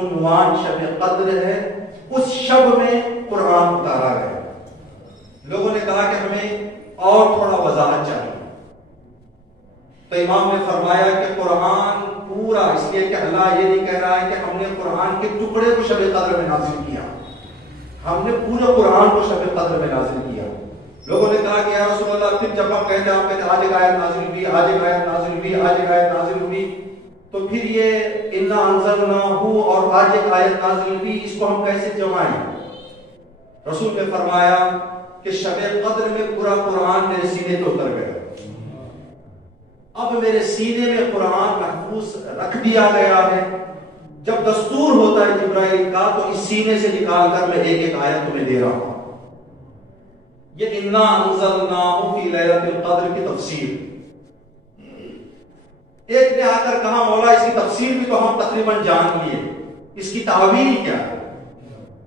عنوان شب قدر ہے، اس شب میں قرآن اتارا گیا. لوگوں نے کہا کہ ہمیں اور تھوڑا وضاحت چاہیے، تو امام نے فرمایا کہ قرآن پورا، اس لیے کہ اللہ یہ نہیں کہہ رہا ہے کہ ہم نے قرآن کے ٹکڑے کو شب قدر میں نازل کیا، ہم نے پورے قرآن کو شب قدر میں نازل کیا. لوگوں نے کہا کہ یا رسول اللہ، پھر جب ہم کہتے ہیں آپ کہتے آج ایک آیت نازل ہوئی، آج ایک آیت نازل ہوئی، آج ایک آیت نازل ہوئی، تو پھر یہ انا انزلناہ اور آج ایک آیت نازل ہوئی، اس کو ہم کیسے جمائیں؟ رسول نے فرمایا کہ شب قدر میں پورا قرآن میرے سینے پہ اتر گیا. اب میرے سینے میں قرآن محفوظ رکھ دیا گیا ہے. جب دستور ہوتا ہے جبرائیل کا تو اس سینے سے نکال کر میں ایک ایک آیت تمہیں دے رہا ہوں. یہ انا انزلناہ فی لیلۃ القدر کی تفسیر. ایک نے آ کر کہا مولا اس کی تفسیر بھی تو ہم تقریباً جان لیے، اس کی تعبیر کیا ہے،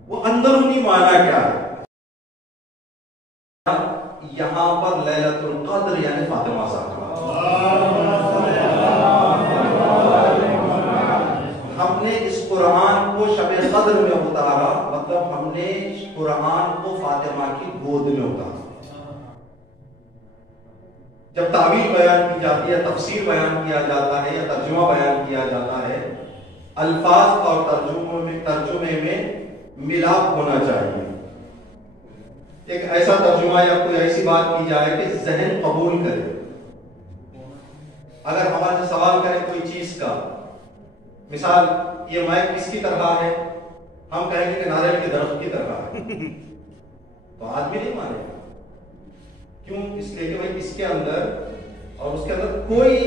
وہ اندرونی معنی کیا ہے؟ یہاں پر لیلۃ القدر یعنی فاطمہ زہرا. ہم نے اس قرآن کو شب قدر میں اتارا، مطلب ہم نے قرآن کو فاطمہ کی گود میں اتارا. جب تعبیر بیان کی جاتی ہے، تفسیر بیان کیا جاتا ہے یا ترجمہ بیان کیا جاتا ہے، الفاظ اور ترجمے میں ملاپ ہونا چاہیے. ایک ایسا ترجمہ یا کوئی ایسی بات کی جائے کہ ذہن قبول کرے. اگر ہمارے سے سوال کرے کوئی چیز کا، مثال یہ مائک کس کی طرح ہے، ہم کہیں گے کہ ناریل کے درخت کی طرح ہے، تو آدمی نہیں مانے گا. کیوں؟ اس لیے کہ بھائی اس کے اندر اور اس کے اندر کوئی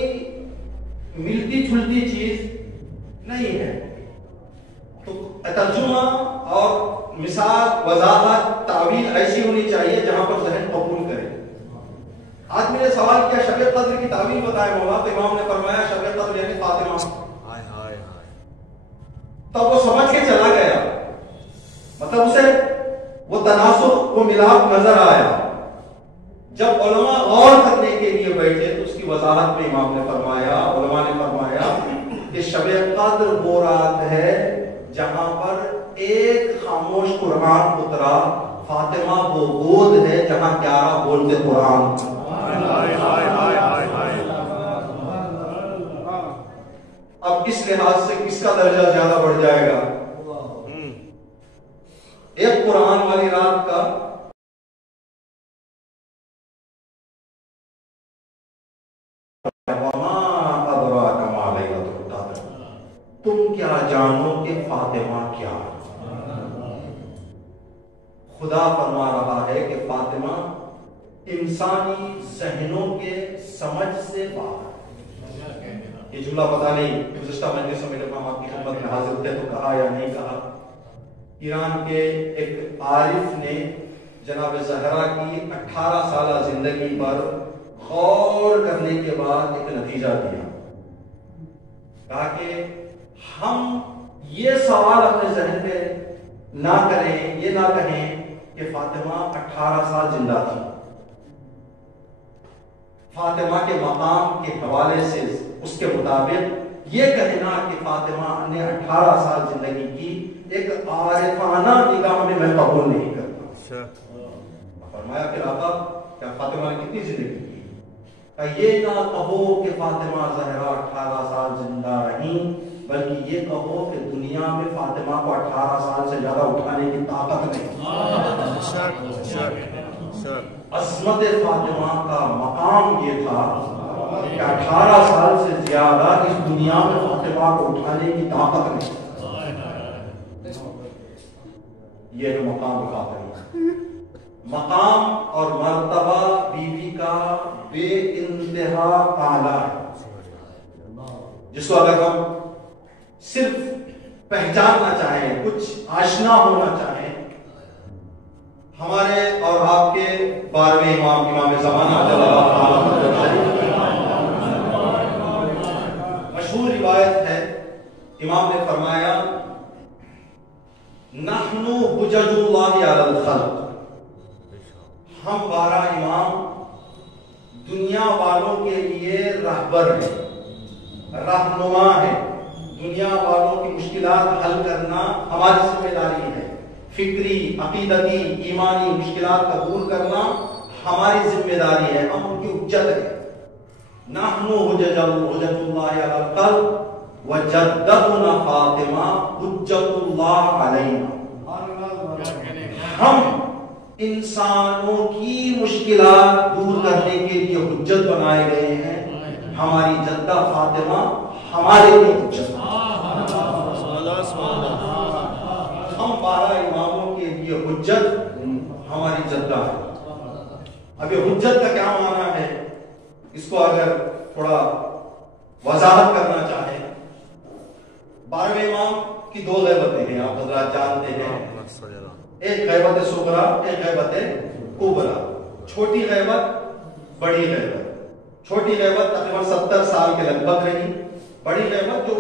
ملتی جھلتی چیز نہیں ہے. تو ترجمہ اور مثال، وضاحت، تعویل ایسی ہونی چاہیے جہاں پر ذہن قبول کرے. آدمی نے سوال کیا شب قدر کی تعویل بتائے مولا، تو امام نے فرمایا شب قدر یعنی فاطمہ. تب وہ سمجھ کے چلا گیا، مطلب اسے وہ تناسب، وہ ملاپ نظر آیا. جب علماء غور کرنے کے لیے بیٹھے تو اس کی وضاحت میں امام نے فرمایا، علماء نے فرمایا کہ شب قدر وہ رات ہے جہاں پر ایک خاموش قرآن اترا. فاطمہ وہ گود ہے جہاں 11 بولتے قرآن. اب اس لحاظ سے کس کا درجہ زیادہ بڑھ جائے گا؟ ایک قرآن والی رات کا تم کیا جانو کہ فاطمہ کیا ہے. خدا فرما رہا ہے کہ فاطمہ انسانی ذہنوں کے سمجھ سے باہر. یہ جملہ پتہ نہیں گزشتہ مجلسوں میں جب ہم آپ کی خدمت میں حاضر تھے تو کہا یا نہیں کہا. ایران کے ایک عارف نے جناب زہرا کی 18 سالہ زندگی پر غور کرنے کے بعد ایک نتیجہ دیا. کہا کہ ہم یہ سوال اپنے ذہن میں نہ کریں، یہ نہ کہیں کہ فاطمہ 18 سال زندہ تھی. فاطمہ کے مقام کے حوالے سے اس کے مطابق یہ کہنا کہ فاطمہ نے 18 سال زندگی کی ایک عارفانہ نگاہ میں قبول نہیں کرتا. فرمایا پھر آقا کیا فاطمہ نے کتنی زندگی کی؟ یہ نہ کہو کہ فاطمہ زہرا 18 سال زندہ رہیں، بلکہ یہ کہو کہ دنیا میں فاطمہ کو 18 سال سے زیادہ اٹھانے کی طاقت نہیں. عظمت فاطمہ کا مقام یہ تھا کہ 18 سال سے زیادہ اس دنیا میں فاطمہ کو اٹھانے کی طاقت نہیں. یہ ہے مقام فاطمہ. مقام اور مرتبہ بیوی کا بے انتہا اعلیٰ ہے، جس کو اگر ہم صرف پہچاننا چاہیں، کچھ آشنا ہونا چاہیں، ہمارے اور آپ کے 12ویں امام زمانہ مشہور روایت ہے، امام نے فرمایا نحن حجج اللہ علی الخلق، ہم 12 امام دنیا والوں کے لیے رہبر ہیں، رہنما ہیں، دنیا والوں کی مشکلات حل کرنا ہماری ذمہ داری ہے، فکری، عقیدتی، ایمانی مشکلات کا دور کرنا ہماری ذمہ داری ہے، ہم ان کی حجت ہے۔ نحن حجت اللہ علی القلب وجدتنا فاطمہ حجت اللہ علینا، ہم انسانوں کی مشکلات دور کرنے کے لیے حجت بنائے گئے ہیں، ہماری جدہ فاطمہ ہمارے لیے حجت ہے۔ ہم 12 اماموں کے لیے حجت ہماری جدہ ہے۔ اب یہ حجت کا کیا معنی ہے، اس کو اگر تھوڑا وضاحت کرنا چاہیں، 12 امام کی 2 غیبتیں ہیں، آپ حضرات جانتے ہیں، ایک غیبت صغرا، ایک غیبت کبرا، چھوٹی غیبت، بڑی غیبت۔ چھوٹی غیبت تقریباً 70 سال کے لگ بھگ رہی، بڑی غیبت جو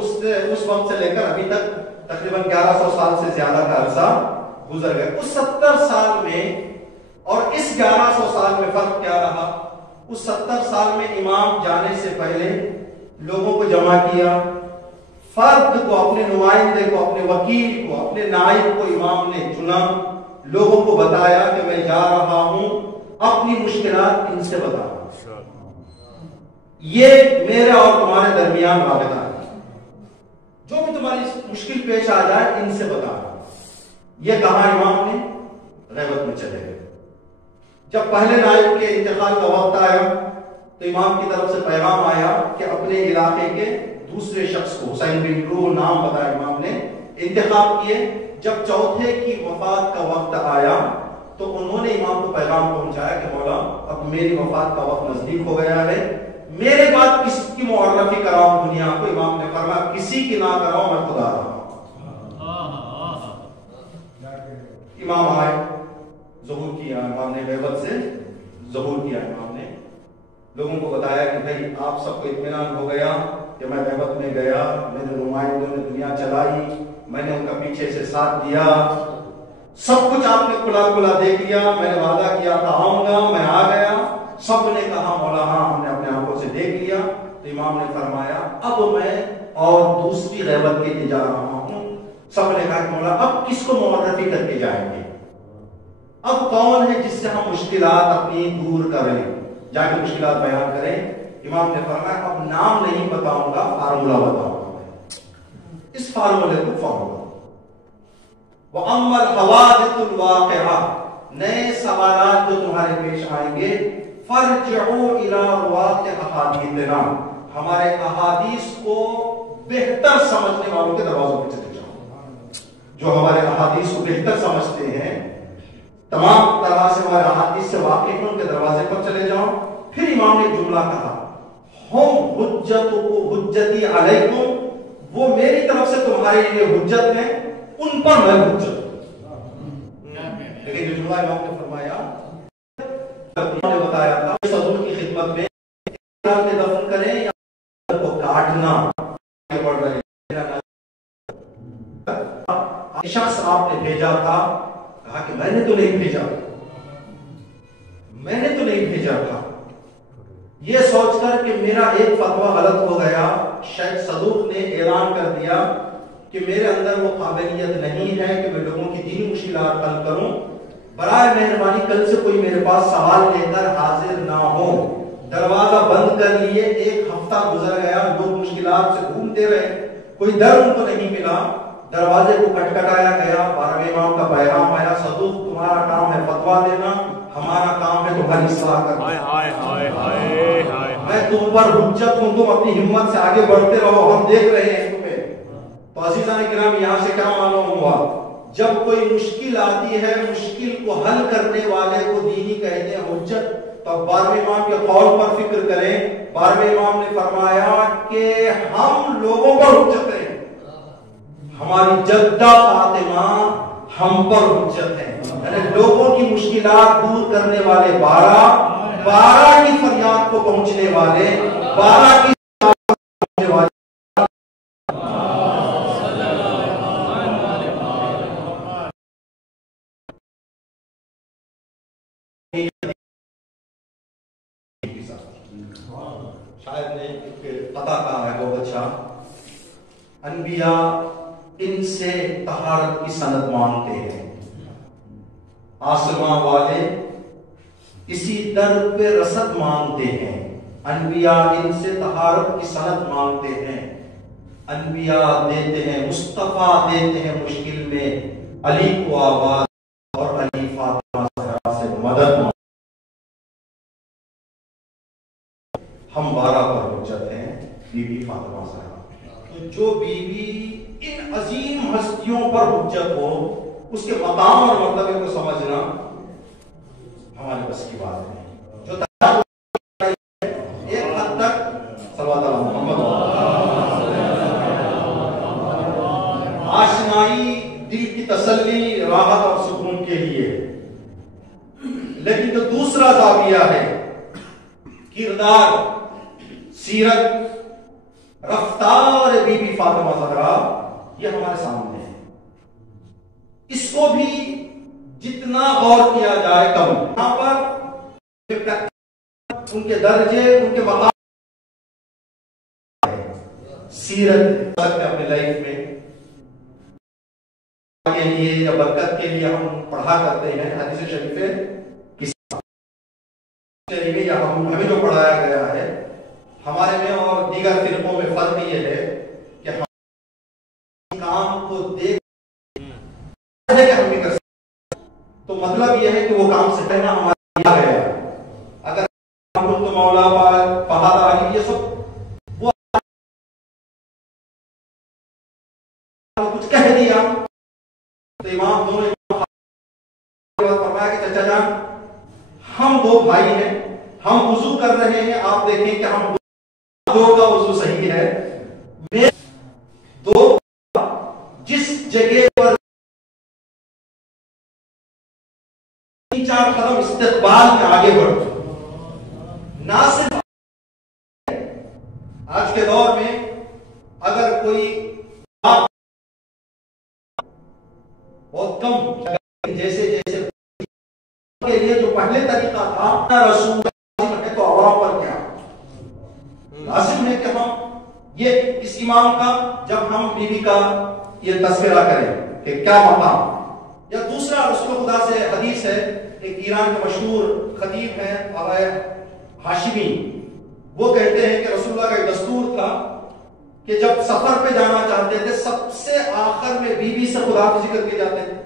اس وقت سے لے کر ابھی تک تقریباً 1100 سال سے زیادہ کا عرصہ گزر گیا۔ اس 70 سال میں اور اس 1100 سال میں فرق کیا رہا؟ اس 70 سال میں امام جانے سے پہلے لوگوں کو جمع کیا، فرد کو، اپنے نمائندے کو، اپنے وکیل کو، اپنے نائب کو امام نے چنا، لوگوں کو بتایا کہ میں جا رہا ہوں، اپنی مشکلات ان سے بتا، یہ میرے اور تمہارے درمیان رابطہ ہے، جو بھی تمہاری مشکل پیش آ جائے ان سے بتا۔ یہ کہا امام نے، غیبت میں چلے گئے۔ جب پہلے نائب کے انتقال کا وقت آیا تو امام کی طرف سے پیغام آیا کہ اپنے علاقے کے دوسرے شخص کو، حسین بن روح نام بتایا امام نے، انتخاب کیے۔ جب چوتھے کی وفات کا وقت آیا تو انہوں نے امام کو پیغام پہنچایا کہ مولا اب میری وفات کا وقت نزدیک ہو گیا ہے، میرے بعد کس کی معرفی کراؤ دنیا کو؟ امام نے فرمایا کسی کی نہ کراؤ، میں خدا رہا ہوں۔ امام آئے، ظہور کیا، امام نے غیبت سے ظہور کیا، امام نے لوگوں کو بتایا کہ بھائی آپ سب کو اطمینان ہو گیا کہ میں غیبت میں گیا، میرے نمائندوں نے دنیا چلائی، میں نے ان کا پیچھے سے ساتھ دیا، سب کچھ آپ نے کھلا کھلا دیکھ لیا، میں نے وعدہ کیا تھا آؤں گا، میں آ گیا۔ سب نے کہا مولا ہاں ہم نے اپنے آنکھوں سے دیکھ لیا۔ تو امام نے فرمایا اب میں اور دوسری غیبت کے لیے جا رہا ہوں۔ سب نے کہا کہ مولا اب کس کو معرفی کر کے جائیں گے، اب کون ہے جس سے ہم مشکلات اپنی دور کریں، جا کے مشکلات بیان کریں؟ امام نے فرمایا اب نام نہیں بتاؤں گا، فارمولہ بتاؤں گا، میں اس فارمولے کو فالو کرو۔ وَأَمَّا الْحَوَادِثُ الْوَاقِعَةُ، نئے سوالات جو تمہارے پیش آئیں گے، فَارْجِعُوا إِلَىٰ رُوَاةِ أَحَادِيثِنَا، ہمارے احادیث کو بہتر سمجھنے والوں کے دروازوں پہ چلے جاؤ، جو ہمارے احادیث کو بہتر سمجھتے ہیں، تمام طرح سے ہمارے احادیث سے واقف ہیں، ان کے دروازے پر چلے جاؤ۔ پھر امام نے جملہ کہا ہم حجتی علیکم، وہ میری طرف سے تمہارے لیے حجت ہیں، ان پر میں حجت ہوں۔ لیکن جو جملہ امام نے فرمایا، امام نے بتایا تھا صدور کی خدمت میں دفن کریں یا کو کاٹنا پڑ رہے ہیں، شخص آپ نے بھیجا تھا، کہا کہ میں نے تو نہیں بھیجا، میں نے تو نہیں بھیجا تھا، یہ سوچ کر کہ میرا ایک فتویٰ غلط ہو گیا، شیخ صدوق نے اعلان کر دیا کہ میرے اندر وہ قابلیت نہیں ہے کہ میں لوگوں کی دینی مشکلات حل کروں، برائے مہربانی کل سے کوئی میرے پاس سوال لے کر حاضر نہ ہو۔ دروازہ بند کر لیے، ایک ہفتہ گزر گیا، لوگ مشکلات سے گھومتے رہے، کوئی در ان کو نہیں ملا، دروازے کو کٹکھٹایا گیا، 12ویں امام کا پیغام آیا، صدوق تمہارا کام ہے فتویٰ دینا، ہمارا کام ہے تمہاری اصلاح کرنا، میں تم پر حجت ہوں، تم اپنی ہمت سے آگے بڑھتے رہو، ہم دیکھ رہے ہیں تمہیں۔ تو عزیزان کرام یہاں سے کیا معلوم ہوا؟ جب کوئی مشکل آتی ہے، مشکل کو حل کرنے والے کو دینی کہتے ہیں حجت۔ تو اب 12ویں امام کے قول پر فکر کریں، 12ویں امام نے فرمایا کہ ہم لوگوں پر حجت ہیں، ہماری جدہ فاطمہ ہم پر حجت ہے، یعنی لوگوں کی مشکلات دور کرنے والے 12 کی فریاد کو پہنچنے والے، 12 کی پہنچنے والے، شاید نے پتا کہا ہے بہت اچھا، انبیاء ان سے طہارت کی سند مانگتے ہیں. آسماں والے اسی در پہ رسد مانگتے ہیں. انبیاء ان سے طہارت کی سند مانگتے ہیں. انبیاء دیتے ہیں، مصطفیٰ دیتے ہیں مشکل میں علی کو آواز اور علی فاطمہ زہرا سے مدد مانگتے. ہم 12 پر حجت ہیں، بی بی فاطمہ زہرا. تو جو بی بی ان عظیم ہستیوں پر حجت ہو، اس کے مقام اور مرتبے کو سمجھنا ہمارے بس کی بات نہیں. جو ایک حد تک صلوات اللہ محمد آشنائی، دل کی تسلی، راحت اور سکون کے لیے. لیکن جو دوسرا زاویہ ہے، کردار، سیرت، رفتار بی بی فاطمہ زہرا، یہ ہمارے سامنے ہے. اس کو بھی جتنا غور کیا جائے کم. یہاں پر ان کے درجے، ان کے مقام سیرت اپنے لائف میں کے لیے یا برکت کے لیے ہم پڑھا کرتے ہیں. حدیث شریف یا ہمیں جو پڑھایا گیا ہے، ہمارے میں اور دیگر فرقوں میں فرق یہ ہے کہ ہم کام کو دیکھ کہ ہم بھی کر سکتے. تو مطلب یہ ہے کہ وہ کام سے پہنا ہمارا کیا گیا. اگر ہم مولا فہد علی یہ سب وہ کچھ کہہ دیا تو امام دونوں فرمایا کہ چچا جان، ہم دو بھائی ہیں، ہم وضو کر رہے ہیں، آپ دیکھیں کہ ہم دو کا وضو صحیح ہے. میں دو جس جگہ پر 3-4 قدم استقبال میں آگے بڑھو. نہ صرف آج کے دور میں اگر کوئی بہت کم جیسے کے لیے جو پہلے طریقہ تھا رسول ہے، تو عوام پر کیا لازم ہے کہ ہم یہ اس امام کا، جب ہم بی بی کا یہ تذکرہ کریں کہ کیا مقام. یا دوسرا رسول خدا سے حدیث ہے، ایک ایران کے مشہور خطیب ہیں آقا ہاشمی، وہ کہتے ہیں کہ رسول اللہ کا ایک دستور تھا کہ جب سفر پہ جانا چاہتے تھے، سب سے آخر میں بی بی سے خدا کو ذکر کے جاتے تھے،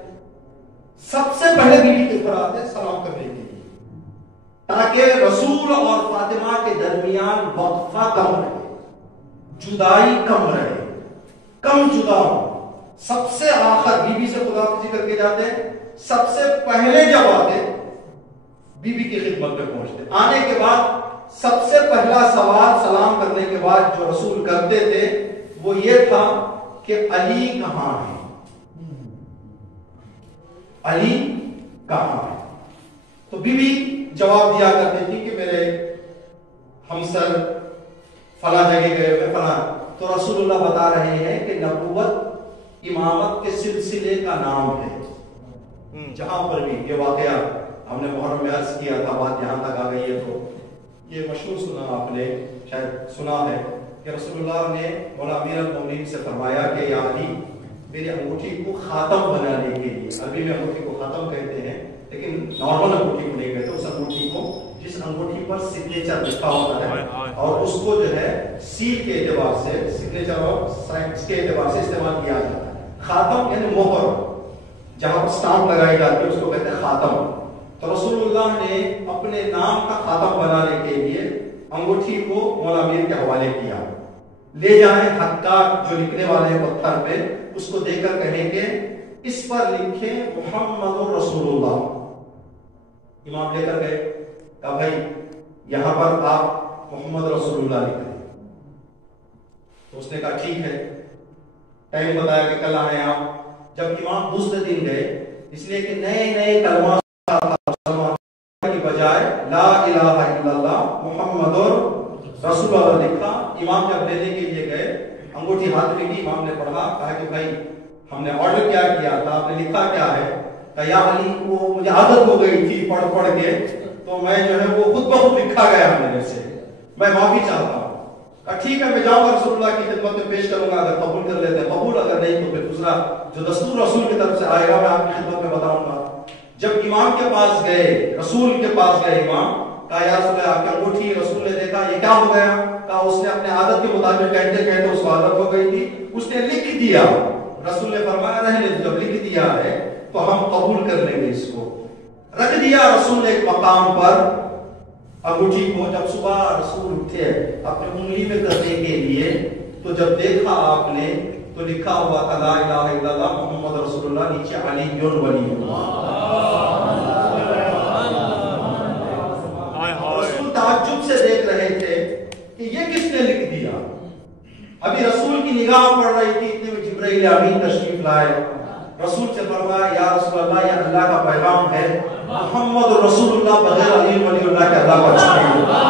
سب سے پہلے بی بی کے گھر آتے سلام کرنے کے لیے، تاکہ رسول اور فاطمہ کے درمیان وقفہ کم رہے، جدائی کم رہے، کم جدا ہو. سب سے آخر بی بی سے خدا کو ذکر کے جاتے، سب سے پہلے جب آتے بی بی کی خدمت میں پہنچتے. آنے کے بعد سب سے پہلا سوال سلام کرنے کے بعد جو رسول کرتے تھے وہ یہ تھا کہ علی کہاں ہے، علی کہاں ہے. تو بی بی جواب دیا کرتی تھی کہ میرے ہمسر فلاں جگہ گئے ہوئے فلاں. تو رسول اللہ بتا رہے ہیں کہ نبوت امامت کے سلسلے کا نام ہے. جہاں پر بھی یہ واقعہ ہم نے محرم میں عرض کیا تھا، بات یہاں تک آ گئی ہے، تو یہ مشہور سنا آپ نے، شاید سنا ہے کہ رسول اللہ نے مولا امیر المومنین سے فرمایا کہ یا علی، میری انگوٹھی کو خاتم بنانے کے لیے، عربی میں انگوٹھی کو خاتم کہتے ہیں لیکن نارمل انگوٹھی کو نہیں کہتے، اس انگوٹھی کو جس انگوٹھی پر سگنیچر لکھا ہوتا ہے اور اس کو جو ہے سیل کے اعتبار سے، سگنیچر اور سائنس کے اعتبار سے استعمال کیا جاتا ہے. خاتم یعنی مہر، جہاں اسٹامپ لگائی جاتی ہے اس کو کہتے ہیں خاتم. تو رسول اللہ نے اپنے نام کا خاتم بنانے کے لیے انگوٹھی کو مولا امیر کے حوالے کیا. لے جائیں حقاق جو لکھنے والے پتھر پہ، اس کو دے کر کہیں کہ اس پر لکھیں محمد رسول اللہ. امام لے کر گئے، کہا بھائی یہاں پر آپ محمد رسول اللہ لکھ دیں. تو اس نے کہا ٹھیک ہے. ٹائم بتایا کہ کل آئے آپ. جب امام دوسرے دن گئے، اس لیے کہ نئے کلمات کی بجائے لا الہ الا اللہ محمد رسول اللہ لکھا. امام جب لینے کے لیے گئے، انگوٹھی ہاتھ میں لی، امام نے پڑھا، کہا کہ بھائی ہم نے آرڈر کیا کیا تھا، آپ نے لکھا کیا ہے؟ کہا یا علی، وہ مجھے عادت ہو گئی تھی پڑھ کے، تو میں جو ہے وہ خود بخود لکھا گیا میرے سے، میں معافی چاہتا ہوں. ٹھیک ہے میں جاؤں گا رسول اللہ کی خدمت میں پیش کروں گا، اگر قبول کر لیتے ہیں قبول، اگر نہیں تو پھر دوسرا جو دستور رسول کی طرف سے آئے گا میں آپ کی خدمت میں بتاؤں گا۔ جب امام کے پاس گئے، رسول کے پاس گئے، امام کہا یا رسول اللہ آپ کی انگوٹھی، رسول نے دیکھا یہ کیا ہو گیا؟ کہا اس نے اپنے عادت کے مطابق کہتے کہتے اس کو عادت ہو گئی تھی، اس نے لکھ دیا۔ رسول نے فرمایا رہنے دو، جب لکھ دیا ہے تو ہم قبول کر لیں گے اس کو۔ رکھ دیا رسول نے ایک مقام پر انگوٹھی کو۔ جب صبح رسول اٹھے اپنے انگلی میں کرنے کے لیے تو جب دیکھا آپ نے تو لکھا ہوا تھا لا الہ الا اللہ محمد رسول اللہ، نیچے علی ولی اللہ۔ رسول تعجب سے دیکھ رہے تھے کہ یہ کس نے لکھ دیا۔ ابھی رسول کی نگاہ پڑ رہی تھی، اتنے میں جبرائیل امین تشریف لائے۔ رسول سے فرمایا یا رسول اللہ یہ اللہ کا پیغام ہے، محمد رسول اللہ بغیر علی ولی اللہ کے اللہ کو اچھا نہیں ہوتا۔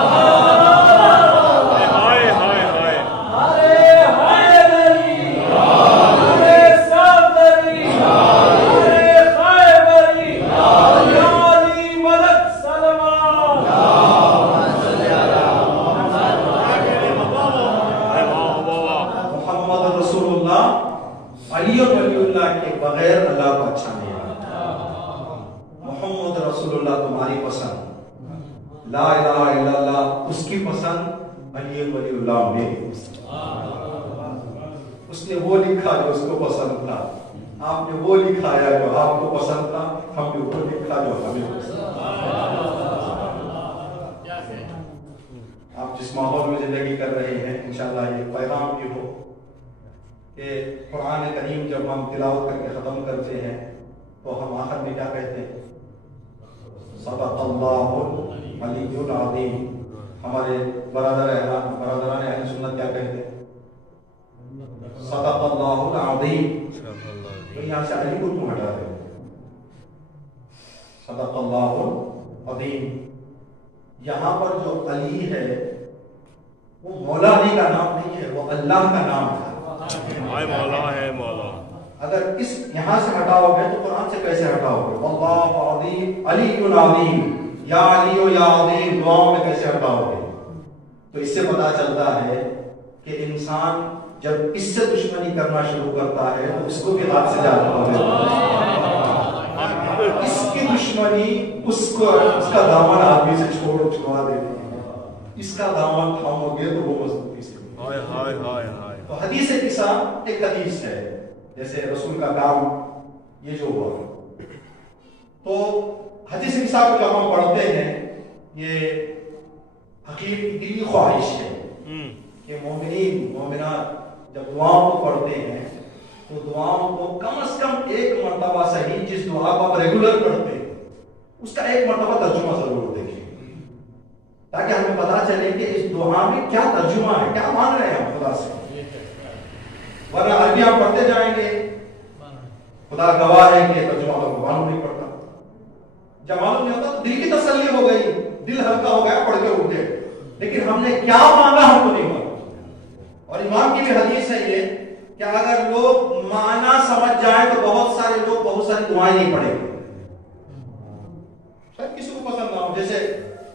علی اور ولی اللہ کے بغیر اللہ کو اچھا نہیں لگتا۔ محمد رسول اللہ تمہاری پسند، لا الہ الا اللہ اس کی پسند، علی اور ولی اللہ میری پسند۔ اس نے وہ لکھا جو اس کو پسند تھا، آپ نے وہ لکھا ہے جو آپ کو پسند تھا، ہم نے وہ لکھا جو ہمیں پسند تھا۔ آپ جس ماحول میں زندگی کر رہے ہیں انشاءاللہ یہ پیغام بھی ہو کہ قرآن کریم جب ہم تلاوت کر کے ختم کرتے ہیں تو ہم آخر میں کیا کہتے ہیں؟ صدق اللہ العلی العظیم۔ ہمارے برادران اہل سنت کیا کہتے ہیں؟ صدق اللہ العظیم۔ تو یہاں سے علی کو کیوں ہٹا رہے ہیں؟ صدق اللہ العظیم۔ یہاں پر جو علی ہے وہ مولا علی کا نام نہیں ہے، وہ اللہ کا نام ہے۔ مولا ہے مولا۔ اگر اس یہاں سے ہٹاؤ گے تو قرآن سے کیسے ہٹاؤ گے؟ اللہ عظیم علی العظیم، یا علی و یا عظیم دعاؤں میں کیسے ہٹاؤ گے؟ تو اس سے پتا چلتا ہے کہ انسان جب اس سے دشمنی کرنا شروع کرتا ہے تو اس کو بھی ہاتھ سے جانا ہوگا۔ اس کی دشمنی اس کا دامن آدمی سے چھڑوا دیتی ہے، اس کا دامن تھامو گے تو وہ مضبوطی سے۔ تو حدیث قصہ ایک حدیث ہے، جیسے رسول کا کام یہ جو ہوا، تو حدیث قصہ کو جب ہم پڑھتے ہیں یہ حقیقی دلی خواہش ہے کہ مومنین مومنات جب دعاؤں کو پڑھتے ہیں تو دعاؤں کو کم از کم ایک مرتبہ صحیح، جس دعا کو آپ ریگولر پڑھتے ہیں اس کا ایک مرتبہ ترجمہ ضرور دیکھیں تاکہ ہمیں پتا چلے کہ اس دعا میں کیا ترجمہ ہے، کیا مان رہے ہیں ہم خدا سے۔ ورنہ عربی آپ پڑھتے جائیں گے، خدا گواہ ہے کہ ترجمہ تو معلوم نہیں پڑتا۔ جب معلوم نہیں ہوتا تو دل کی تسلی ہو گئی، دل ہلکا ہو گیا، پڑھ کے اٹھ گئے، لیکن ہم نے کیا مانگا ہم کو نہیں مانگا۔ اور امام کی بھی حدیث ہے یہ کہ اگر لوگ معنی سمجھ جائیں تو بہت سارے لوگ بہت ساری دعائیں نہیں پڑھیں گے، شاید کسی کو پسند نہ ہو۔ جیسے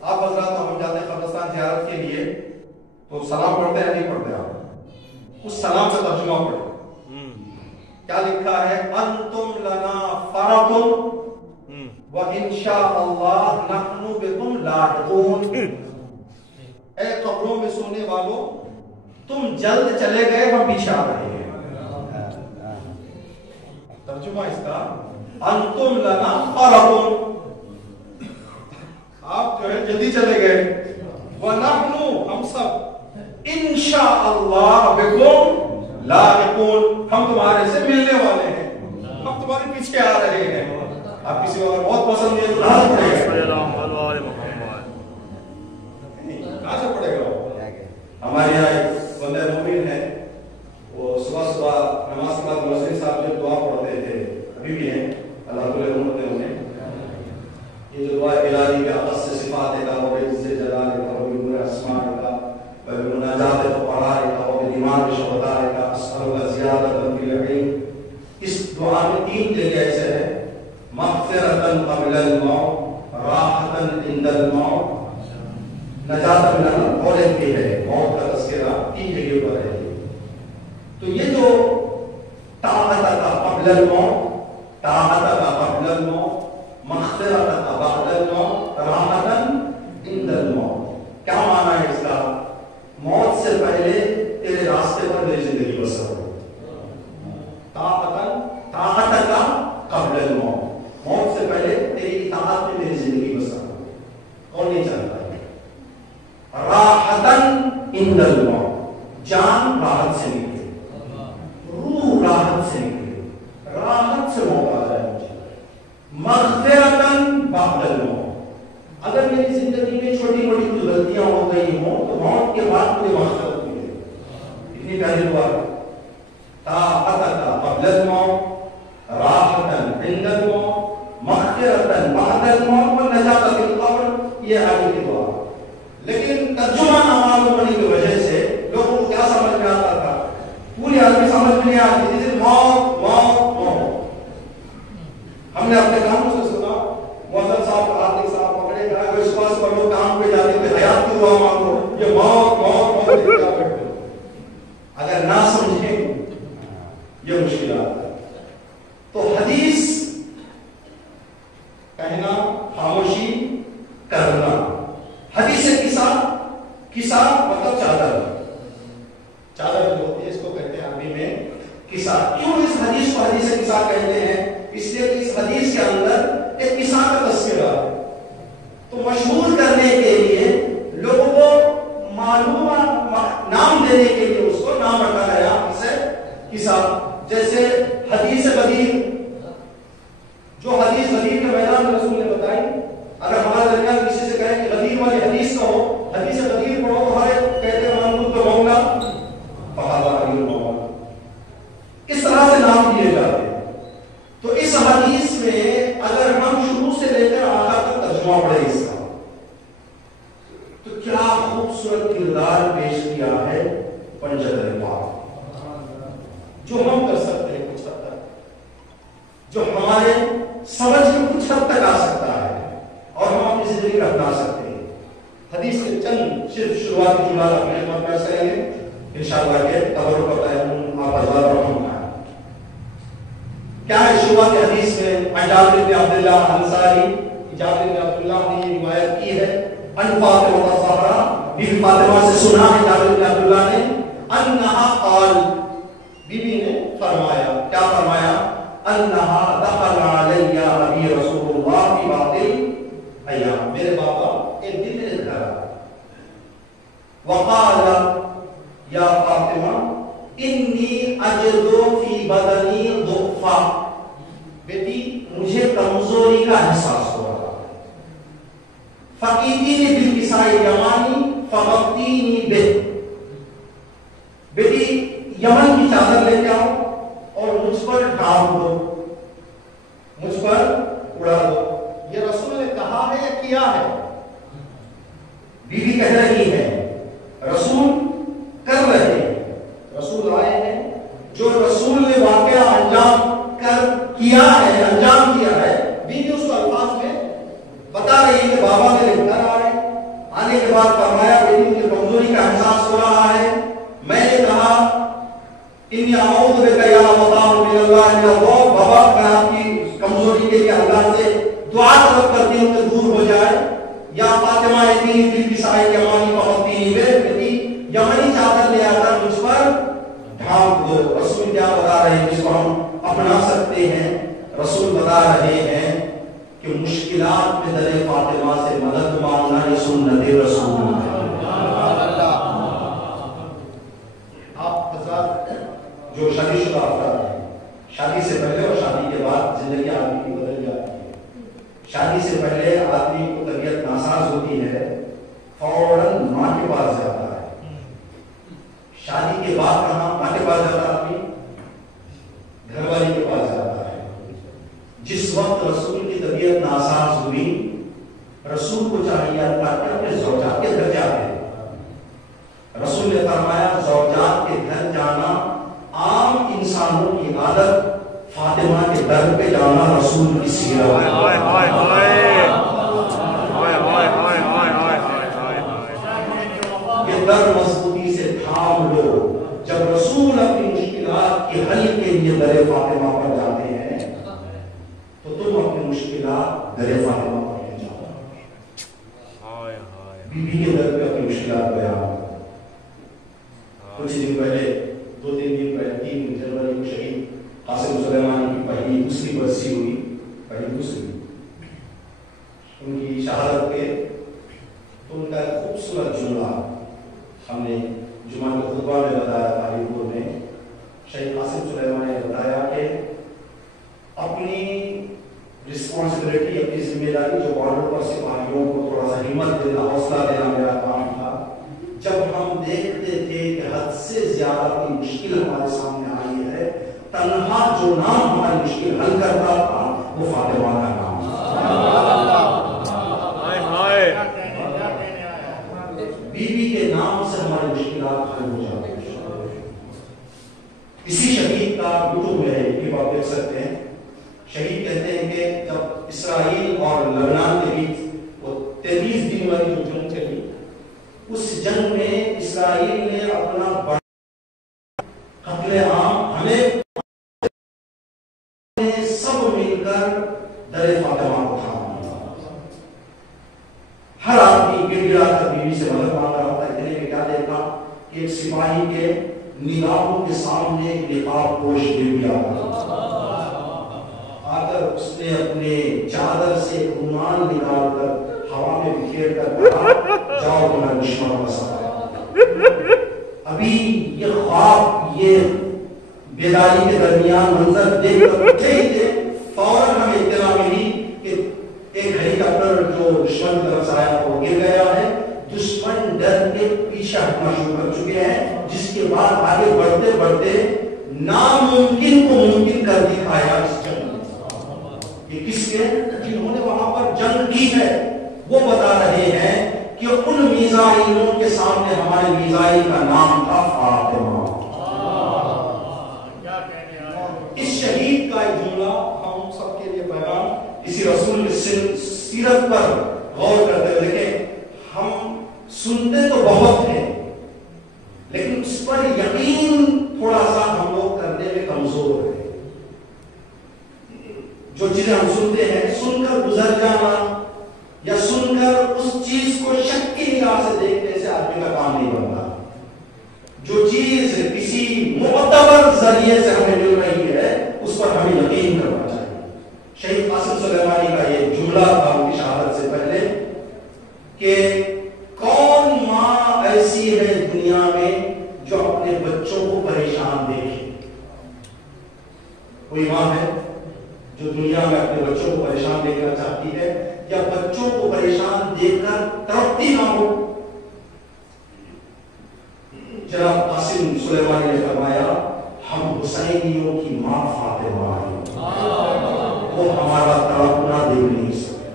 آپ حضرات ہم جاتے ہیں قبرستان زیارت کے لیے تو سلام پڑھتے ہیں نہیں پڑھتے؟ آپ اس سلام کا ترجمہ پڑھیں، کیا لکھا ہے؟ انتم لنا فرط وان شاء اللہ نحن بكم لاحقون۔ اے قبروں میں سونے والوں تم جلد چلے گئے، ہم پیچھے آ رہے ہیں۔ ترجمہ اس کا انتم لنا فرط، آپ جو ہے جلدی چلے گئے، وَنَحْنُ ہم سب انشاءاللہ بِكُمْ لاحقون، ہم تمہارے سے ملنے والے ہیں، ہم تمہارے پیچھے آ رہے ہیں۔ آپ کسی کو اگر بہت پسند ہے تو کہاں سے پڑھے گا؟ ہمارے یہاں ایک بندہ مومن ہے، وہ صبح صبح نماز کے بعد مؤذن صاحب جب دعا پڑھتے تھے، ابھی بھی ہیں، اللہ تعالیٰ رحمت ہے انہیں، یہ جو دعا الہی کا اقص صفات کا و بعز جلال کا و بنور اسماء کا و بمناجات فقراء کا و بدماغ شهداء کا اسألک زیادۃ فی العلم، اس دعا میں تین جگہ ایسے ہے، مغفرۃ قبل الموت، راحۃ عند الموت، نجات من الموت بھی ہے، موت کا تذکرہ تین جگہ پر ہے. تو یہ جو طاعت کا قبل الموت، طاعت کا قبل الموت، مغفرت کا بعد الموت، راحتن عند الموت، کیا معنی ہے اس کا؟ موت سے پہلے تیرے راستے پر میری زندگی بسر ہو. طاعت کا قبل الموت، موت سے پہلے تیری اطاعت میں میری زندگی بسر ہو. کون نہیں چاہتا ہے؟ راحتن عند الموت، جان راحت سے نکلے، روح راحت سے نکلے، راحت سے موت آ جائے مجھے. مغفرتن بعد الموت، اگر میری زندگی میں چھوٹی موٹی کچھ غلطیاں ہو گئی ہوں تو موت کے بعد مجھے مغفرت ملے. اتنی پہلی دعا. طاعت کا قبل الموت، راحتن عند الموت، مغفرتن بعد الموت، والنجاۃ فی القبر، یہ آگے کی دعا. لیکن ترجمہ نہ معلوم ہونے کی وجہ سے لوگوں کو کیا سمجھ میں آتا تھا؟ پوری آدمی سمجھ میں نہیں آتی تھی موت موت موت. ہم نے اپنے کاموں سے سنا مؤذن صاحب آتے صاحب پکڑے گا اس پاس پر لوگ کام پہ جاتے تھے حیات کی دعا مانگو، یہ موت موت موت کیا بیٹھے. اگر نہ سمجھیں یہ مشکلات ہے. تو حدیث کہنا، خاموشی کرنا. حدیث کسا مطلب چادر، چادر جو ہوتی ہے اس کو کہتے ہیں عربی میں کسا. کیوں اس حدیث کو حدیث کسا کہتے ہیں؟ اس لیے کہ اس حدیث کے اندر ایک کسا کا تذکرہ ہے. تو مشہور کرنے کے لیے لوگوں کو معلوم نام دینے کے لیے اس کو نام رکھا گیا اسے کسا. جیسے حدیث غدیر، جو حدیث غدیر کے میدان میں رسول نے بتائی. اگر ہمارے درمیان کسی سے کہیں کہ غدیر والی حدیث کہو، حدیث غدیر پڑھو تو ہمارے کہتے ہیں محمود تو مولا فہذا علی المولا. اس طرح سے نام دیے جاتے ہیں. تو اس حدیث میں اگر ہم شروع سے لے کر آخر تک ترجمہ پڑھیں اس کا تو کیا خوبصورت کردار پیش کیا ہے پنجتن پاک، جو ہم کر سکتے ہیں کچھ حد تک، جو ہمارے سمجھ میں کچھ حد تک آ سکتا ہے اور ہم اپنی زندگی میں اپنا سکتے ہیں. حدیث کے چند صرف شروعاتی جملات اپنے خدمت میں کریں گے انشاءاللہ کے تبرک و تیمم آپ حضرات رحم. کیا ہے شروعات حدیث میں؟ جابر بن عبداللہ انصاری، جابر بن عبداللہ نے یہ روایت کی ہے ان فاطمہ الزہرا، بی بی فاطمہ سے سنا ہے جابر بن عبداللہ نے، انہا قال، بی بی نے فرمایا، کیا فرمایا؟ انہا دخل علی ابی رسول اللہ فی بعض ایام، میرے بابا ایک دن میرے گھر آئے، وقال یا فاطمہ انی اجدو فی بدنی ضعفا، بیٹی مجھے کمزوری کا احساس ہو رہا ہے. فقیتینی بالکساء یمانی فغطینی بہ، بیٹی یمن کی چادر لے کے آؤ اور مجھ پر ڈھانپ دو، مجھ پر اڑا دو. یہ رسول نے کہا ہے یا کیا ہے؟ بیوی کہہ رہی ہے، رسول کر رہے ہیں. رسول آئے ہیں، جو رسول نے واقعہ انجام کیا ہے، انجام کیا ہے، بیوی اس کو الفاظ میں بتا رہی ہے کہ بابا میرے گھر آئے، آنے کے بعد فرمایا بیٹی مجھے کمزوری کا احساس ہو رہا ہے. میں نے کہا انی اعوذ بک یا وطاء من اللہ من الضعف، بابا میں آپ کی کمزوری کے لیے اللہ سے دعا طلب کرتی ہوں کہ دور ہو جائے. یا فاطمہ اتنی بالکساء یمانی فغطینی بہ، بیٹی یمنی چادر لے آ کر مجھ پر ڈھانپ دو. رسول کیا بتا رہے ہیں جس کو ہم اپنا سکتے ہیں؟ رسول بتا رہے ہیں کہ مشکلات میں در فاطمہ سے مدد مانگنا یہ سنت رسول ہے. آپ حضرات جو شادی شدہ افراد ہیں، شادی سے پہلے اور شادی کے بعد زندگی آدمی کی بدل جاتی ہے. شادی سے پہلے آدمی کو طبیعت ناساز ہوتی ہے، فوراً ماں کے پاس جاتا ہے. شادی کے بعد کہاں ماں کے پاس جاتا ہے؟ آدمی گھر والی کے پاس جاتا ہے. جس وقت رسول کی طبیعت ناساز ہوئی، رسول کو چاہیے تھا کہ اپنے زوجات کے گھر جاتے. رسول نے فرمایا زوجات کے گھر جانا عام انسانوں کی عادت، فاطمہ کے در پہ جانا رسول کی سیرت. یہ در مضبوطی سے تھام کے حل کے لیے در فاطمہ پر جاتے ہیں تو تم اپنی مشکلات در فاطمہ پر لے جاؤ. بی بی کے در پہ اپنی مشکلات بیان. کچھ دن پہلے 2-3 دن پہلے 3 جنوری کو شہید قاسم سلیمانی کی پہلی دوسری برسی ہوئی. ان کی شہادت پہ تو ان کا ایک خوبصورت جملہ ہم نے جمعہ کے خطبہ میں بتایا تھا علی پور میں. شہید قاسم سلیمانی نے بتایا کہ اپنی رسپانسبلٹی, اپنی ذمہ داری جو بارڈر پر سپاہیوں کو تھوڑا سا ہمت دینا, حوصلہ دینا میرا کام تھا. جب ہم دیکھتے تھے کہ حد سے زیادہ کوئی مشکل ہمارے سامنے آئی ہے, تنہا جو نام ہماری مشکل حل کرتا تھا وہ فاطمہ کا نام تھا. بی بی کے نام سے ہماری مشکلات حل ہو جاتی ہیں. اسی شہید کا یوٹیوب ہے کہ آپ دیکھ سکتے ہیں. شہید کہتے ہیں کہ جب اسرائیل اور لبنان کے بیچ وہ 23 دن والی جو جنگ چلی, اس جنگ میں اسرائیل نے اپنا بڑا قتل عام ہمیں سب مل کر در فاطمہ کو تھاما. ہر آدمی گڑ گڑا کر بیوی سے مدد مانگ رہا ہوتا ہے. اتنے میں کیا دیکھا کہ ایک سپاہی کے نگاہوں کے سامنے ایک نقاب پوش بیوی آ کر اس نے اپنے چادر سے ایک رومال نکال کر ہوا میں بکھیر کر کہا, جاؤ تمہارا دشمن بسا. ابھی یہ خواب, یہ بیداری کے درمیان منظر دیکھ کر اٹھے ہی تھے, فوراً ہمیں اطلاع ملی کہ ایک ہیلی کاپٹر جو دشمن کی طرف سے آیا وہ گر گیا ہے. دشمن ڈر کے پیچھے ہٹنا شروع کر چکے ہیں, جس کے بعد آگے بڑھتے بڑھتے ناممکن کو ممکن کر دکھایا. اس جنگ یہ کس کے جنہوں نے وہاں پر جنگ کی ہے وہ بتا رہے ہیں کہ ان میزائلوں کے سامنے ہمارے میزائل کا نام تھا فاطمہ. اس شہید کا ایک جملہ ہم سب کے لیے پیغام, اسی رسول کی سیرت پر غور کرتے ہوئے دیکھیں. ہم سنتے تو بہت ہیں لیکن اس پر یقین تھوڑا سا ہم لوگ کرنے میں کمزور ہیں. جو چیزیں ہم سنتے ہیں, سن کر گزر جانا یا سن کر اس چیز کو شک کی نگاہ سے دیکھنے سے آدمی کا کام نہیں بنتا. جو چیز کسی معتبر ذریعے سے ہمیں مل رہی ہے اس پر ہمیں یقین کرنا چاہیے. شہید قاسم سلیمانی کا یہ جملہ تھا ان کی شہادت سے پہلے کہ کون ماں ایسی ہے دنیا میں جو اپنے بچوں کو پریشان دیکھے. کوئی ماں ہے جو دنیا میں اپنے بچوں کو پریشان دیکھنا چاہتی ہے یا بچوں کو پریشان دیکھ کر تڑپتی نہ ہو؟ جناب قاسم سلیمانی نے فرمایا, ہم حسینیوں کی ماں فاطمہ ہیں, وہ ہمارا تڑپنا دیکھ نہیں سکتے.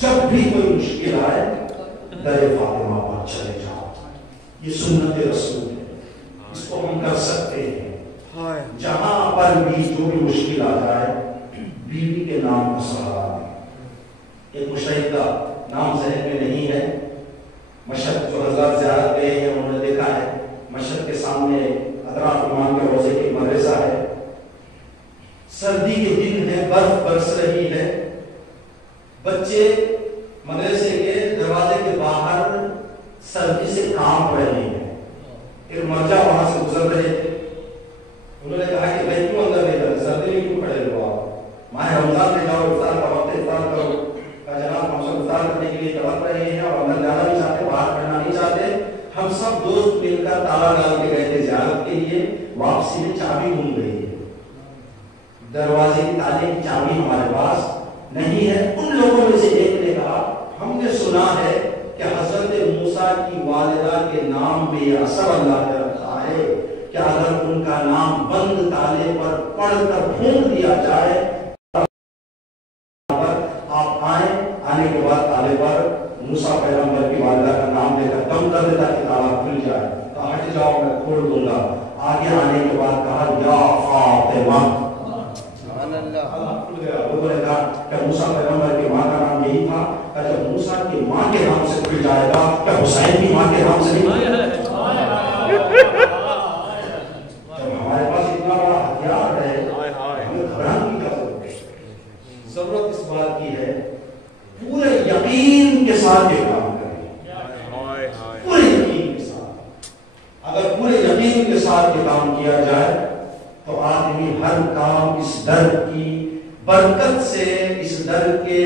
جب بھی کوئی مشکل آئے در فاطمہ پر چلے جاؤ. یہ سنت رسول ہے, اس کو ہم کر سکتے ہیں. جہاں پر بھی جو بھی مشکل آ جائے بیوی کے نام کو سہارا دیں. ایک مشہد کا نام ذہن میں نہیں ہے. مشہد جو حضرات زیارت گئے ہیں انہوں نے دیکھا ہے, مشہد کے سامنے اطراف امام کے روزے کی مدرسہ ہے. سردی کے دن ہے, برف برس رہی ہے, بچے مدرسے کے دروازے کے باہر سردی سے کانپ رہے ہیں. ایک مرجع وہاں سے گزر رہے تھے. انہوں نے کہا کہ بھائی کیوں اندر نہیں جاتے, سردی میں کیوں کھڑے ہو آپ, ماہ رمضان میں جاؤ, افطار کا وقت افطار کرو. کہا جناب ہم سب افطار کرنے کے لیے تڑپ رہے ہیں اور اندر جانا نہیں چاہتے, باہر کھڑنا نہیں چاہتے. ہم سب دوست مل کر تالا ڈال کے گئے تھے زیارت کے لیے, واپسی میں چابی گم گئی ہے, دروازے کی تالے کی چابی ہمارے پاس نہیں ہے. ان لوگوں میں سے ایک نے کہا ہم نے سنا ہے کہ حضرت موسیٰ کی والدہ کے نام میں یہ اثر اللہ نے رکھا ہے کہ اگر ان کا نام بند تالے پر پڑھ کر پھونک دیا جائے آپ آئیں, آنے کے بعد تالے پر موسیٰ پیغمبر کی والدہ کا نام لے کر دم کر دے تاکہ تالا کھل جائے. تو ہٹ جاؤ میں کھول دوں گا. آگے آنے کے بعد کہا یا فاطمہ, لوگوں نے کہا کہ موسیٰ پیغمبر کی ماں کا نام یہی تھا. جب موسیٰ کی ماں کے نام سے کھل جائے گا کیا حسین کی ماں کے نام سے نہیں؟ جب ہر کام اس در کی برکت سے، اس در کے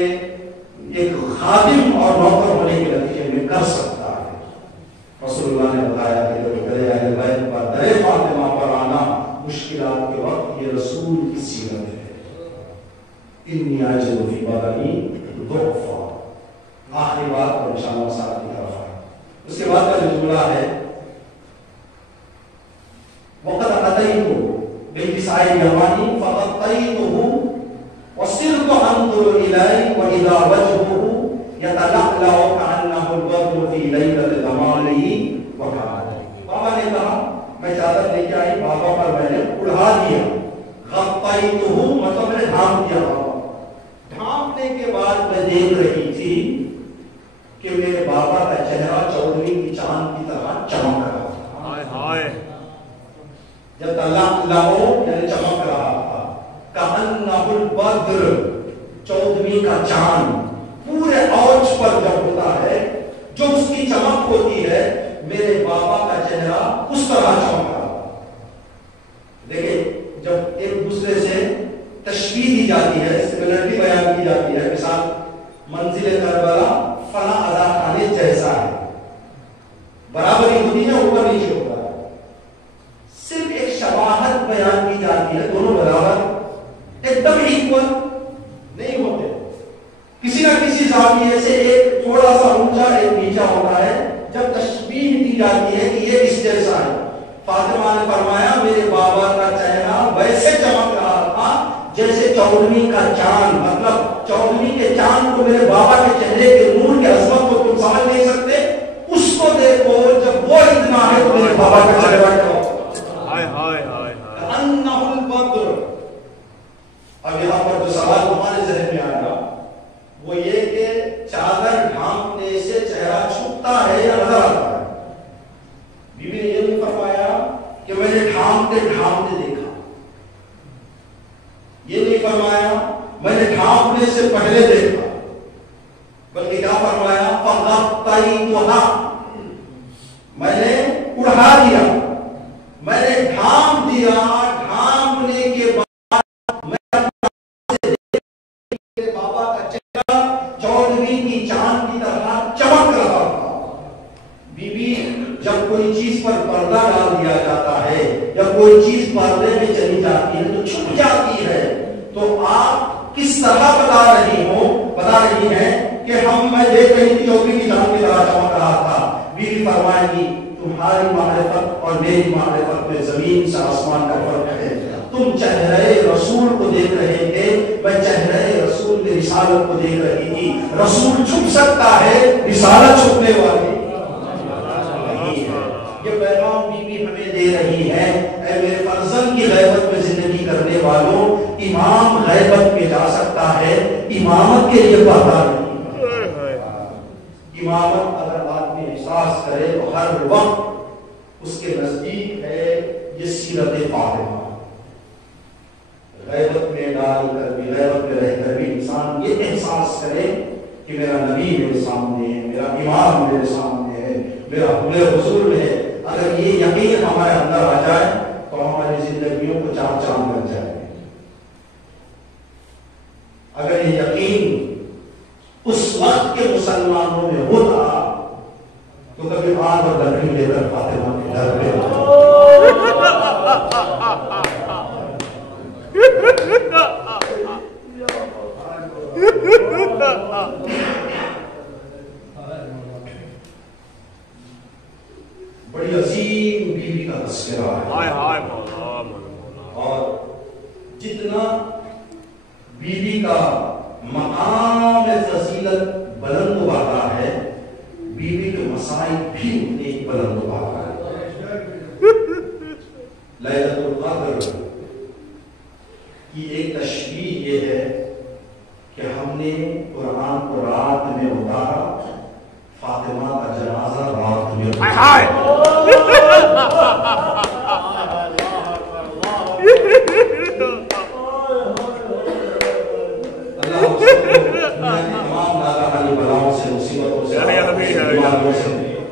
ایک خادم اور نوکر ہونے کے نتیجے میں کر سکتا ہے۔ رسول اللہ نے بتایا کہ جب گلے اہل بیت پر در فاطمہ پر آنا مشکلات کے وقت، یہ رسول کی سیرت ہے۔ انی اجد فی بدنی ضعفا، آخری بات اور انشاءاللہ صاحب کی طرف ہے۔ اس کے بعد کا جو جملہ ہے وقد اتیت بالکساء الیمانی فغطیتہ وصرت انظر الیہ واذا وجهه یتلألأ کأنہ البدر فی لیلۃ ضمانہ وکانہ۔ بابا نے کہا میں چادر لے کے آئی، بابا پر میں نے اڑا دیا، غطیتہ مطلب میں نے ڈھانپ دیا۔ ڈھانپنے کے بعد میں دیکھ رہی تھی کہ میرے بابا کا چہرہ 14ویں کی چاند کی طرح چمک رہا تھا۔ ہائے ہائے، جب تلألأ یعنی چمک رہا تھا، کأنہ البدر 14ویں کا چاند پورے اوج پر جب ہوتا ہے، جو اس کی چمک ہوتی ہے، میرے بابا کا چہرہ اس طرح چمک رہا تھا۔ دیکھیں جب ایک دوسرے سے تشبیہ دی جاتی ہے، سملرٹی بیان کی جاتی ہے، مثال منزل کربلا فلاں ادا خانے جیسا ہے، برابری ہوتی ہے، اوپر نیچے ہوتا ہے، صرف ایک شباہت بیان کی جاتی ہے، دونوں برابر ایک دم ایکول نہیں ہوتے، کسی نہ کسی زاویے سے ایک تھوڑا سا اونچا ایک نیچا ہوتا ہے۔ جب تشبیہ دی جاتی ہے کہ یہ اس جیسا ہے، فاطمہ نے فرمایا میرے بابا کا چہرہ ویسے چمک رہا تھا جیسے 14ویں کا چاند، مطلب 14ویں کے چاند کو، میرے بابا کے چہرے کے نور کے عظمت کو تم سمجھ نہیں سکتے، اس کو دیکھو جب وہ اتنا ہے تو میرے بابا کا چہرہ ہائے ہائے ہائے انہ البدر۔ اب یہاں پر جو سوال تمہارے ذہن میں آئے گا وہ یہ کہ چادر ڈھانپنے سے چہرہ چھپتا ہے یا نظر آتا ہے؟ بیوی نے یہ نہیں فرمایا کہ میں نے ڈھانپتے ڈھانپتے دیکھا، یہ نہیں فرمایا میں نے ڈھانپنے سے پہلے دیکھا، بلکہ کیا فرمایا فغطیتھا، میں نے اڑا دیا، میں نے ڈھانپ دیا۔ ڈھانپنے کے بعد میرے بابا کا چہرہ 14ویں کی چاند کی طرح چمک رہا تھا۔ بیوی جب کوئی چیز پر پردہ ڈال دیا جاتا ہے یا کوئی چیز پردے میں چلی جاتی ہے تو چھپ جاتی ہے، تو آپ کس طرح بتا رہی ہیں کہ میں دیکھ رہی تھی 14ویں کی چاند کی طرح چمک رہا تھا۔ بیوی فرمائے گی تمہاری معرفت اور میری معرفت میں زمین سے آسمان کا فرق ہے۔ تم چہرے رسول کو دیکھ رہے تھے، میں چہرے رسول کی رسالت کو دیکھ رہی تھی۔ رسول چھپ سکتا ہے، رسالت چھپنے والی نہیں ہے۔ یہ پیغام بیوی ہمیں دے رہی ہے، اے میرے فرزند کی غیبت میں زندگی کرنے والوں، امام غیبت میں جا سکتا ہے، امامت کے لیے پردہ نہیں۔ امامت اگر آدمی احساس کرے تو ہر وقت اس کے نزدیک ہے یہ سیرت فاطمہ۔ غیبت میں ڈال کر بھی، غیبت میں رہ کر بھی انسان یہ احساس کرے کہ میرا نبی میرے سامنے ہے، میرا امام میرے سامنے ہے، میرا حضور میں ہے۔ اگر یہ یقین ہمارے اندر آ جائے تو ہماری زندگیوں کو چار چاند لگ جائے۔ اگر یہ یقین اس وقت کے مسلمانوں میں ہوتا تو کبھی آگ اور لکڑی لے کر فاطمہ کے گھر پہ بڑی عظیم بیوی کا تذکرہ ہے، اور جتنا بیوی کا مقام فضیلت بلند و بالا ہے، بیوی کے مسائل بھی اتنے بلند و بالا ہے۔ لیلۃ القدر کی ایک تشبیہ یہ ہے کہ ہم نے قرآن کو رات میں اتارا، فاطمہ کا جنازہ رات میں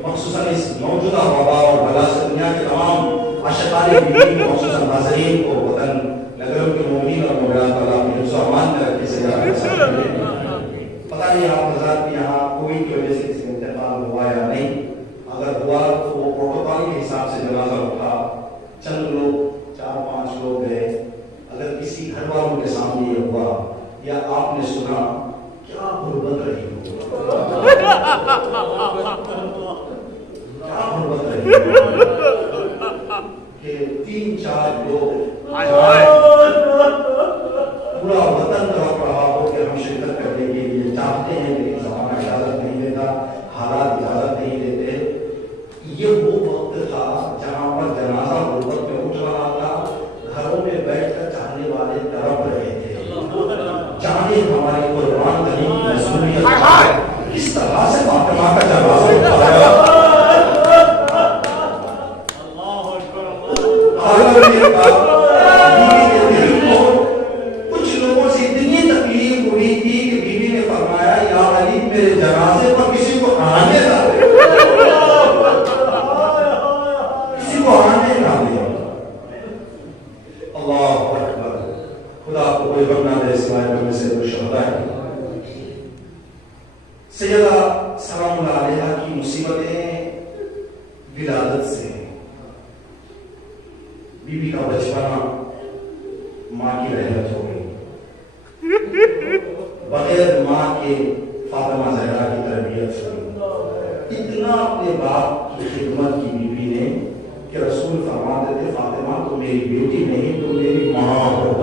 خصوصاً اس موجودہ وبا اور بلا سے دنیا کے تمام عاشقان دین خصوصاً ناظرین کو وطن نگر کسی گھر والوں کے سامنے یہ ہوا یا آپ نے سنا کیا غربت رہی ہو، کیا غربت رہی ہو کہ 3-4 لوگ پورا وطن تڑپ رہا ہو کہ ہم شرکت کرنے کے لیے چاہتے ہیں لیکن زمانہ اجازت نہیں دیتا، حالات اجازت نہیں دیتے۔ یہ وہ وقت تھا جہاں پر جنازہ غربت میں اٹھ رہا تھا، گھروں میں بیٹھ کر چاہنے والے تڑپ رہے تھے، چاہے ہماری قربان ترین معصومیت کس طرح سے فاطمہ کا جنازہ اٹھایا۔ کچھ لوگوں سے اتنی تکلیف ہوئی تھی کہ بیوی نے فرمایا یا علی میرے جنازے پر کسی کو آنے نہ دے، کسی کو آنے نہ دے۔ اللہ اکبر، خدا کو کوئی غم نہ دے اسماعیل میں سے جو شہدا ہے۔ سیدہ سلام اللہ علیہا کی مصیبتیں ولادت سے، بی بی کا بچپنا ماں کی رحمت ہو گئی، بغیر ماں کے فاطمہ زہرا کی تربیت ہوئی، اتنا اپنے باپ کی خدمت کی بی بی نے کہ رسول فرماتے تھے فاطمہ تو میری بیٹی نہیں تو میری ماں ہو،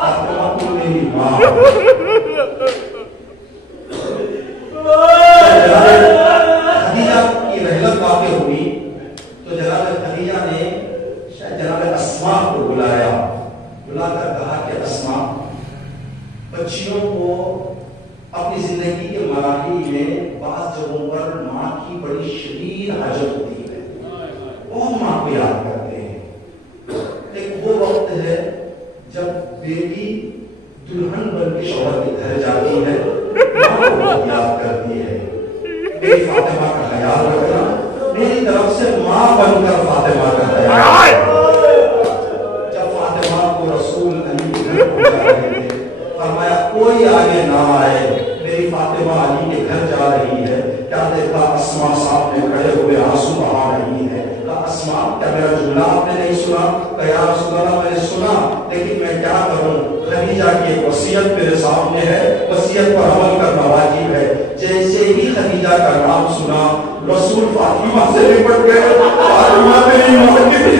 فاطمہ تو میری ماں ہو۔ خدیجہ کی رحلت واقع ہوئی تو جناب خدیجہ نے جناب اسماء کو بلایا، بلا کر کہا کہ اسماء بچیوں کو اپنی زندگی کے مراحل میں بعض جگہوں پر ماں کی بڑی شدید حاجت ہوتی ہے، بہت ماں کو یاد کرتے ہیں۔ ایک وہ وقت ہے جب بیٹی دلہن بن کے شوہر کے گھر جاتی ہے، ماں کو بہت یاد کرتی ہے، میری فاطمہ کا خیال رکھنا، میری طرف سے ماں بن کر فاطمہ کا خیال۔ جب فاطمہ کو رسول علی کے گھر پہنچا رہے تھے، فرمایا کوئی آگے نہ آئے، میری فاطمہ علی کے گھر جا رہی ہے۔ کیا دیکھا اسماء سامنے کھڑے ہوئے آنسو بہا رہی ہے۔ کہا اسماء کیا میرا جملہ آپ نے نہیں سنا؟ کہ یا رسول اللہ میں نے سنا لیکن میں کیا کروں، خدیجہ کی ایک وصیت میرے سامنے ہے، وصیت پر عمل کرنا واجب ہے۔ جیسے ہی خدیجہ کا نام سنا رسول فاطمہ سے لپٹ گئے، فاطمہ میری ماں کی تھی۔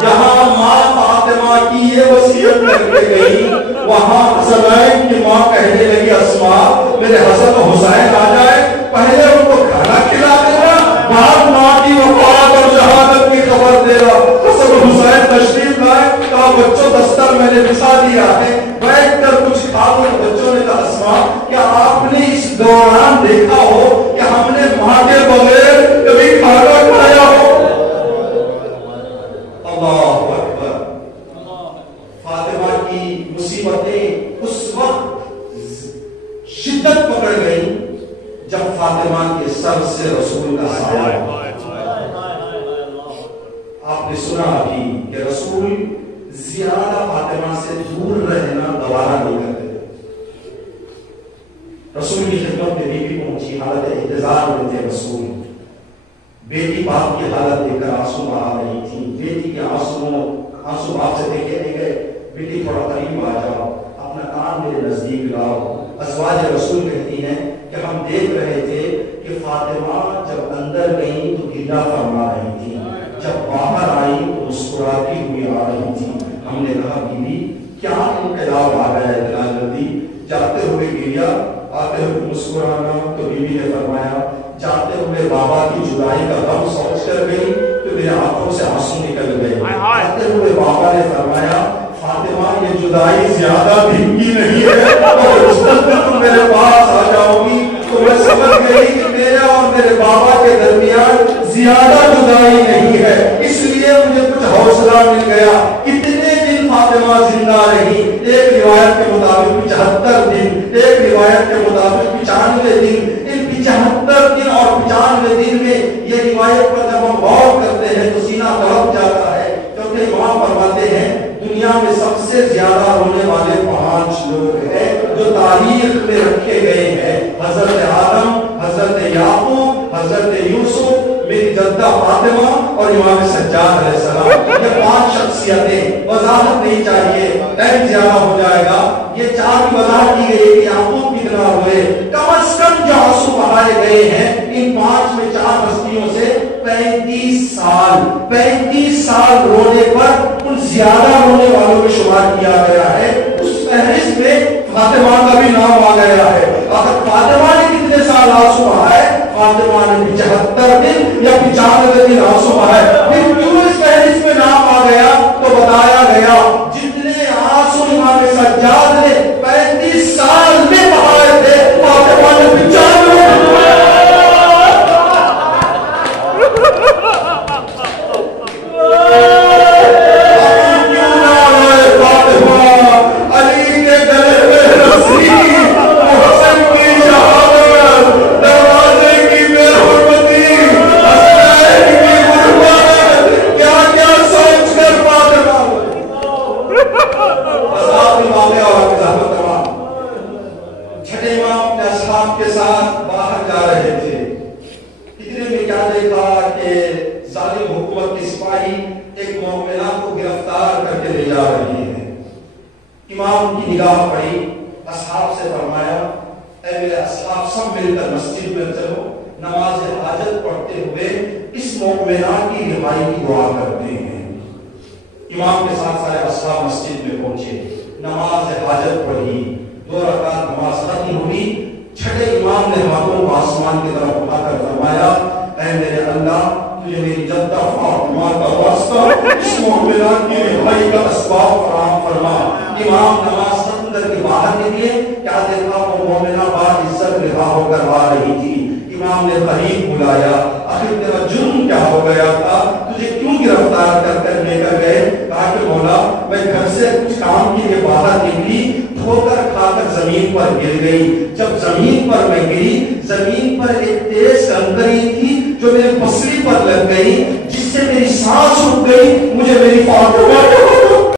جہاں ماں فاطمہ کی یہ وصیت کر کے گئی، وہاں حسنین کی ماں کہنے لگی اسماء میرے حسن و حسین آ جائے، پہلے ان کو کھانا کھلا دینا، بعد ماں کی وفات اور شہادت کی خبر دینا۔ حسن و حسین تشریف لائے، کہا بچوں دستر میں نے بچھا دیا ہے، بیٹھ کر کچھ کھاؤ۔ بچوں نے کہا اسماء کیا آپ نے اس دوران دیکھا ہو کہ ہم نے ماں کے بغیر کبھی کھانا کھایا ہو؟ اللہ اکبر۔ فاطمہ کی مصیبتیں اس وقت شدت پکڑ گئی جب فاطمہ کے سر سے رسول کا سایہ، آپ نے سنا ابھی کہ رسول زیادہ فاطمہ سے دور رہنا گوارا نہیں کرتے تھے۔ رسول کی خدمت میں بیوی پہنچی، حالت انتظار میں تھے رسول، بیٹی باپ کی حالت دیکھ کر آنسو بہا رہی تھی، بیٹی کے آنسو باپ سے دیکھے نہیں گئے، بیٹی تھوڑا قریب آ جاؤ، اپنا کان میرے نزدیک لاؤ۔ ازواج رسول کہتی ہیں کہ ہم دیکھ رہے تھے کہ فاطمہ جب اندر گئی تو گریہ فرما رہی تھی، جب باہر آئی تو مسکراتی ہوئی آ رہی تھی۔ ہم نے کہا بیوی کیا انقلاب آ گیا ہے اتنا جلدی، جاتے ہوئے گریہ آتے ہوئے مسکرانا؟ تو بیوی نے فرمایا جاتے ہوئے بابا کی جدائی کا غم سوچ کر گئی تو میرے آنکھوں سے آنسو نکل گئے۔ آتے ہوئے بابا نے فرمایا فاطمہ یہ جدائی زیادہ دن کی نہیں ہے، اور اس وقت تم میرے پاس آ جاؤ گی تو میں سمجھ گئی کہ میرے اور میرے بابا کے درمیان زیادہ جدائی نہیں ہے، اس لیے مجھے کچھ حوصلہ مل گیا۔ کتنے دن فاطمہ زندہ رہی؟ ایک روایت کے مطابق 75 دن، ایک روایت کے مطابق 95 دن۔ ان 75 دن اور 95 دن میں یہ روایت پر جب ہم غور کرتے ہیں تو سینہ تڑپ جاتا ہے، کیونکہ امام فرماتے ہیں دنیا میں سب سے زیادہ رونے والے 5 لوگ ہیں جو تاریخ میں رکھے گئے ہیں، حضرت آدم، حضرت یعقوب، حضرت یوسف، میری جدہ فاطمہ اور امام سجاد علیہ السلام، یہ 5 شخصیتیں، وضاحت نہیں چاہیے، ٹائم زیادہ ہو جائے گا۔ یہ 4 کی وضاحت کی گئی کہ یعقوب کتنا ہوئے، کم از کم جو آنسو بہائے گئے ہیں ان 5 میں 4 ہستیوں سے 35 سال رونے پر ان زیادہ رونے والوں میں شمار کیا گیا ہے۔ اس فہرست میں فاطمہ کا بھی نام آ گیا ہے۔ آخر فاطمہ نے کتنے سال آنسو بہائے؟ فاطمہ نے 75 دن یا 95 دن آنسو بہائے۔ پھر کیوں اس فہرست میں نام آ گیا؟ تو بتایا گیا جتنے آنسو امام سجاد نے 35 سال میں بہائے تھے، فاطمہ نے 95 جس سے میری سانس رک گئی، مجھے میری فاطمہ